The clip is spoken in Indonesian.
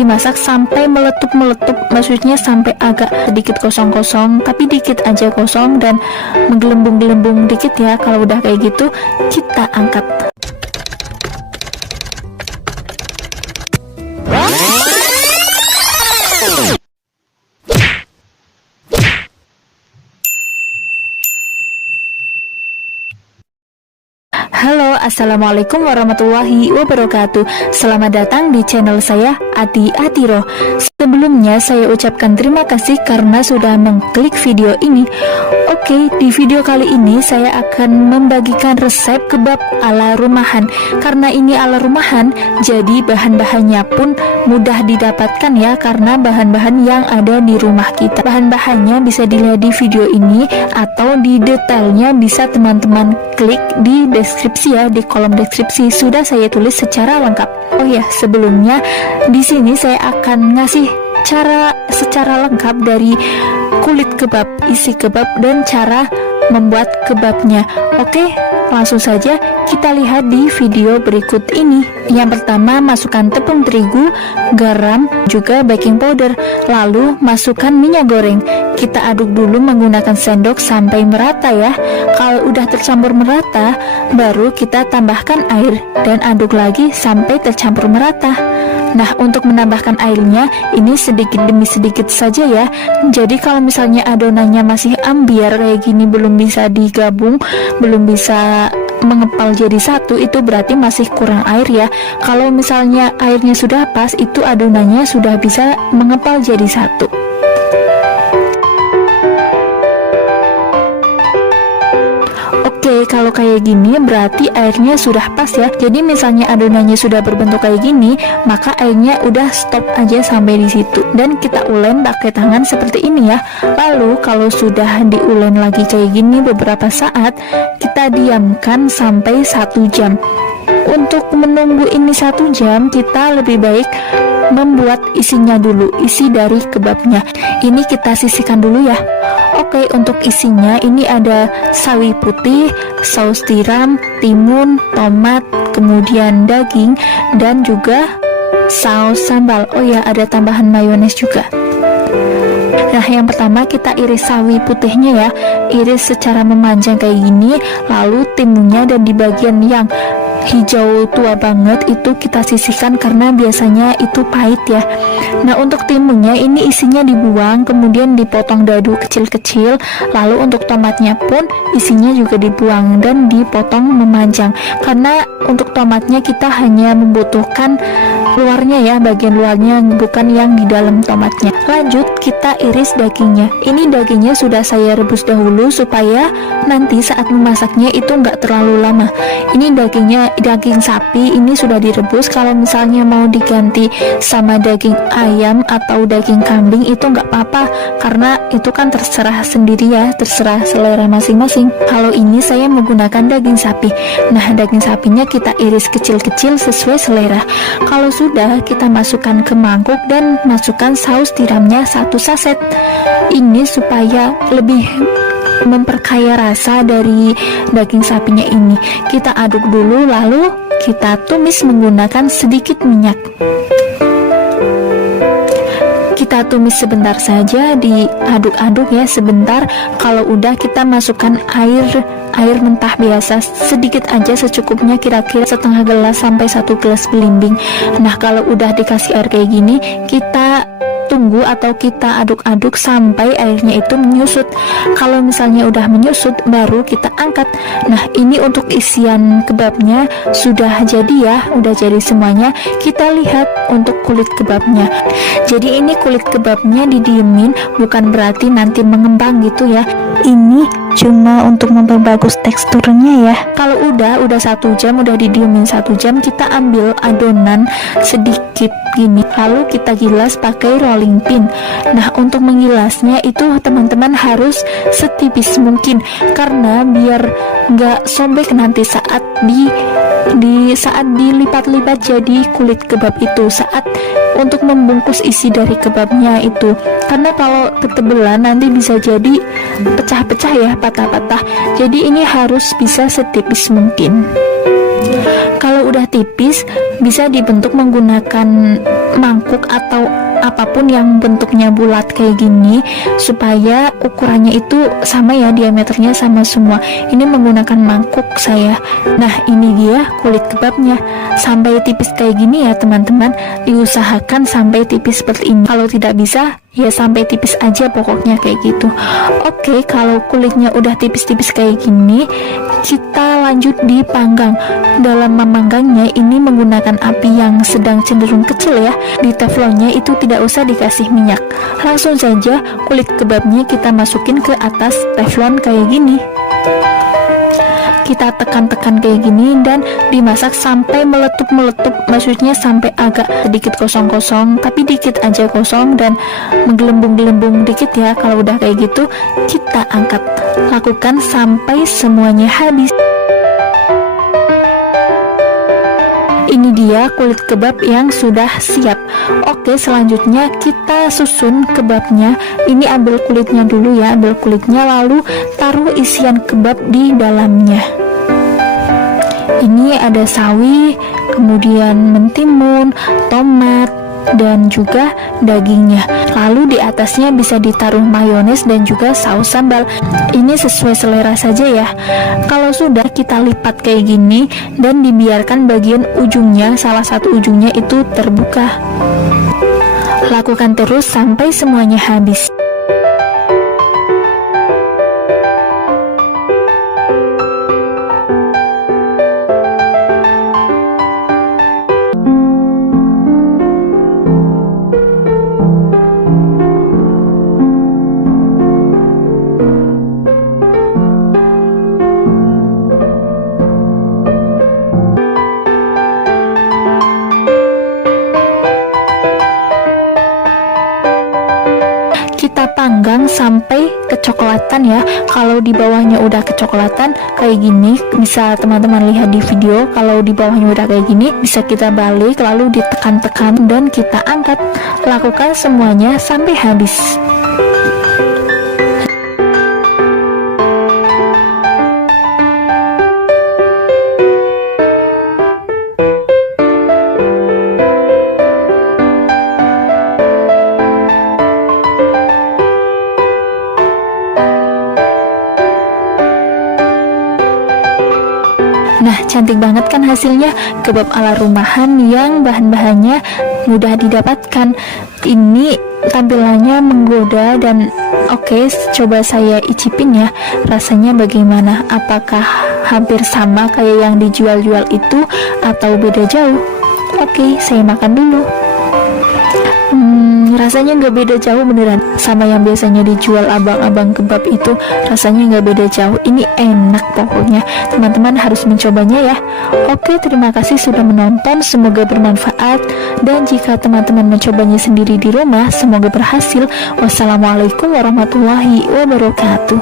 dimasak sampai meletup, maksudnya sampai agak sedikit kosong-kosong, tapi dikit aja kosong dan menggelembung-gelembung dikit ya. Kalau udah kayak gitu, kita angkat. Halo, assalamualaikum warahmatullahi wabarakatuh. Selamat datang di channel saya, Ati Atiro. Sebelumnya saya ucapkan terima kasih karena sudah mengklik video ini. Oke, di video kali ini saya akan membagikan resep kebab ala rumahan. Karena ini ala rumahan, jadi bahan-bahannya pun mudah didapatkan ya, karena bahan-bahan yang ada di rumah kita. Bahan-bahannya bisa dilihat di video ini atau di detailnya bisa teman-teman klik di deskripsi ya, di kolom deskripsi sudah saya tulis secara lengkap. Oh ya, sebelumnya di sini saya akan ngasih cara secara lengkap dari kulit kebab, isi kebab, dan cara membuat kebabnya. Oke, langsung saja kita lihat di video berikut ini. Yang pertama, masukkan tepung terigu, garam, juga baking powder, lalu masukkan minyak goreng. Kita aduk dulu menggunakan sendok sampai merata ya. Kalau udah tercampur merata, baru kita tambahkan air dan aduk lagi sampai tercampur merata. Nah, untuk menambahkan airnya ini sedikit demi sedikit saja ya. Jadi kalau misalnya adonannya masih ambiar kayak gini, belum bisa digabung, belum bisa mengepal jadi satu, itu berarti masih kurang air ya. Kalau misalnya airnya sudah pas, itu adonannya sudah bisa mengepal jadi satu. Oke, kalau kayak gini berarti airnya sudah pas ya. Jadi misalnya adonannya sudah berbentuk kayak gini, maka airnya udah stop aja sampai di situ. Dan kita ulen pakai tangan seperti ini ya. Lalu kalau sudah diulen lagi kayak gini beberapa saat, kita diamkan sampai 1 jam. Untuk menunggu ini 1 jam, kita lebih baik membuat isinya dulu, isi dari kebabnya. Ini kita sisihkan dulu ya. Oke, untuk isinya ini ada sawi putih, saus tiram, timun, tomat, kemudian daging, dan juga saus sambal. Oh ya, ada tambahan mayones juga. Nah, yang pertama kita iris sawi putihnya ya, iris secara memanjang kayak gini, lalu timunnya dan di bagian yang hijau tua banget itu kita sisihkan karena biasanya itu pahit ya. Nah, untuk timunnya ini isinya dibuang, kemudian dipotong dadu kecil-kecil. Lalu untuk tomatnya pun isinya juga dibuang dan dipotong memanjang, karena untuk tomatnya kita hanya membutuhkan luarnya ya, bagian luarnya, bukan yang di dalam tomatnya. Lanjut kita iris dagingnya. Ini dagingnya sudah saya rebus dahulu supaya nanti saat memasaknya itu nggak terlalu lama. Ini daging sapi ini sudah direbus. Kalau misalnya mau diganti sama daging ayam atau daging kambing itu nggak apa-apa, karena itu kan terserah sendiri ya, terserah selera masing-masing. Kalau ini saya menggunakan daging sapi. Nah, daging sapinya kita iris kecil-kecil sesuai selera. Kalau sudah, kita masukkan ke mangkuk dan masukkan saus tiramnya 1 saset. Ini supaya lebih memperkaya rasa dari daging sapinya ini. Kita aduk dulu, lalu kita tumis menggunakan sedikit minyak. Kita tumis sebentar saja, diaduk-aduk ya sebentar. Kalau udah, kita masukkan air mentah biasa sedikit aja, secukupnya, kira-kira setengah gelas sampai 1 gelas belimbing. Nah, kalau udah dikasih air kayak gini, kita tunggu atau kita aduk-aduk sampai airnya itu menyusut. Kalau misalnya udah menyusut, baru kita angkat. Nah, ini untuk isian kebabnya sudah jadi ya, udah jadi semuanya. Kita lihat untuk kulit kebabnya. Jadi ini kulit kebabnya didiemin, bukan berarti nanti mengembang gitu ya. Ini cuma untuk memperbagus teksturnya ya. Kalau udah 1 jam, udah didiemin 1 jam, kita ambil adonan sedikit gini, lalu kita gilas pakai rolling pin. Nah, untuk mengilasnya itu teman-teman harus setipis mungkin, karena biar nggak sobek nanti saat saat dilipat-lipat jadi kulit kebab itu, saat untuk membungkus isi dari kebabnya itu. Karena kalau ketebelan nanti bisa jadi pecah-pecah ya, patah-patah. Jadi ini harus bisa setipis mungkin. Kalau udah tipis, bisa dibentuk menggunakan mangkuk atau apapun yang bentuknya bulat kayak gini, supaya ukurannya itu sama ya, diameternya sama semua. Ini menggunakan mangkuk saya. Nah, ini dia kulit kebabnya. Sampai tipis kayak gini ya teman-teman, diusahakan sampai tipis seperti ini. Kalau tidak bisa, ya sampai tipis aja pokoknya kayak gitu. Oke, kalau kulitnya udah tipis-tipis kayak gini, kita lanjut dipanggang. Dalam memanggangnya ini menggunakan api yang sedang cenderung kecil ya. Di teflonnya itu tidak usah dikasih minyak, langsung saja kulit kebabnya kita masukin ke atas teflon kayak gini. Kita tekan-tekan kayak gini dan dimasak sampai meletup-meletup, maksudnya sampai agak sedikit kosong-kosong, tapi dikit aja kosong dan menggelembung-gelembung dikit ya. Kalau udah kayak gitu, kita angkat. Lakukan sampai semuanya habis. Ini dia kulit kebab yang sudah siap. Oke, selanjutnya kita susun kebabnya. Ini ambil kulitnya dulu ya, ambil kulitnya lalu taruh isian kebab di dalamnya. Ini ada sawi, kemudian mentimun, tomat, dan juga dagingnya. Lalu di atasnya bisa ditaruh mayones dan juga saus sambal. Ini sesuai selera saja ya. Kalau sudah, kita lipat kayak gini dan dibiarkan bagian ujungnya, salah satu ujungnya itu terbuka. Lakukan terus sampai semuanya habis. Kita panggang sampai kecoklatan ya. Kalau di bawahnya udah kecoklatan kayak gini, bisa teman-teman lihat di video. Kalau di bawahnya udah kayak gini, bisa kita balik lalu ditekan-tekan dan kita angkat. Lakukan semuanya sampai habis. Nah, cantik banget kan hasilnya, kebab ala rumahan yang bahan-bahannya mudah didapatkan. Ini tampilannya menggoda dan oke, coba saya icipin ya. Rasanya bagaimana? Apakah hampir sama kayak yang dijual-jual itu atau beda jauh? Oke, saya makan dulu. Rasanya nggak beda jauh beneran sama yang biasanya dijual abang-abang kebab itu. Rasanya nggak beda jauh. Ini enak pokoknya. Teman-teman harus mencobanya ya. Oke, terima kasih sudah menonton. Semoga bermanfaat. Dan jika teman-teman mencobanya sendiri di rumah, semoga berhasil. Wassalamualaikum warahmatullahi wabarakatuh.